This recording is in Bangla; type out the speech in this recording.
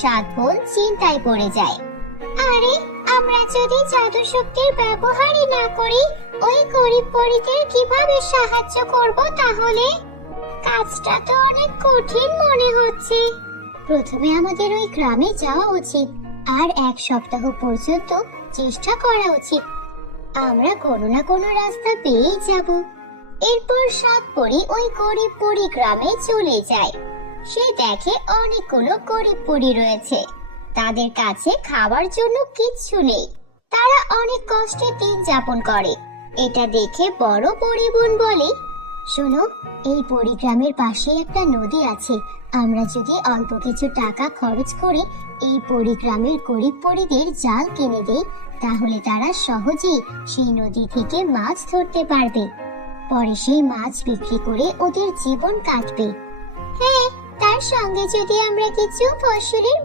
সাত বোন চিন্তায় পড়ে যায়। আরে, আমরা যদি জাদু শক্তির ব্যবহারই না করি, ওই গরিব পরীদের কিভাবে সাহায্য করব তাহলে? কাজটা তো অনেক কঠিন মনে হচ্ছে। প্রথমে আমাদের ওই গ্রামে যাওয়া উচিত আর এক সপ্তাহ পর্যন্ত চেষ্টা করা উচিত। আমরা কোনো না কোনো রাস্তা পেয়েই যাব। এরপর সাত পরী ওই গরিব পরী গ্রামে চলে যায়। সে দেখে অনেকগুলো গরিব পরী রয়েছে, তাদের কাছে খাওয়ার জন্য কিচ্ছু নেই। তারা অনেক কষ্টে দিন যাপন করে। এটা দেখে বড় পরী বোন বলে, শোনো, এই পরিগ্রামের পাশে একটা নদী আছে। আমরা যদি অল্প কিছু টাকা খরচ করে এই পরিগ্রামের গরিব পরীদের জাল কিনে দেই, তাহলে তারা সহজেই সেই নদী থেকে মাছ ধরতে পারবে। পরে সেই মাছ বিক্রি করে ওদের জীবন কাটবে। হ্যাঁ, তার সঙ্গে যদি আমরা কিছু ফসলের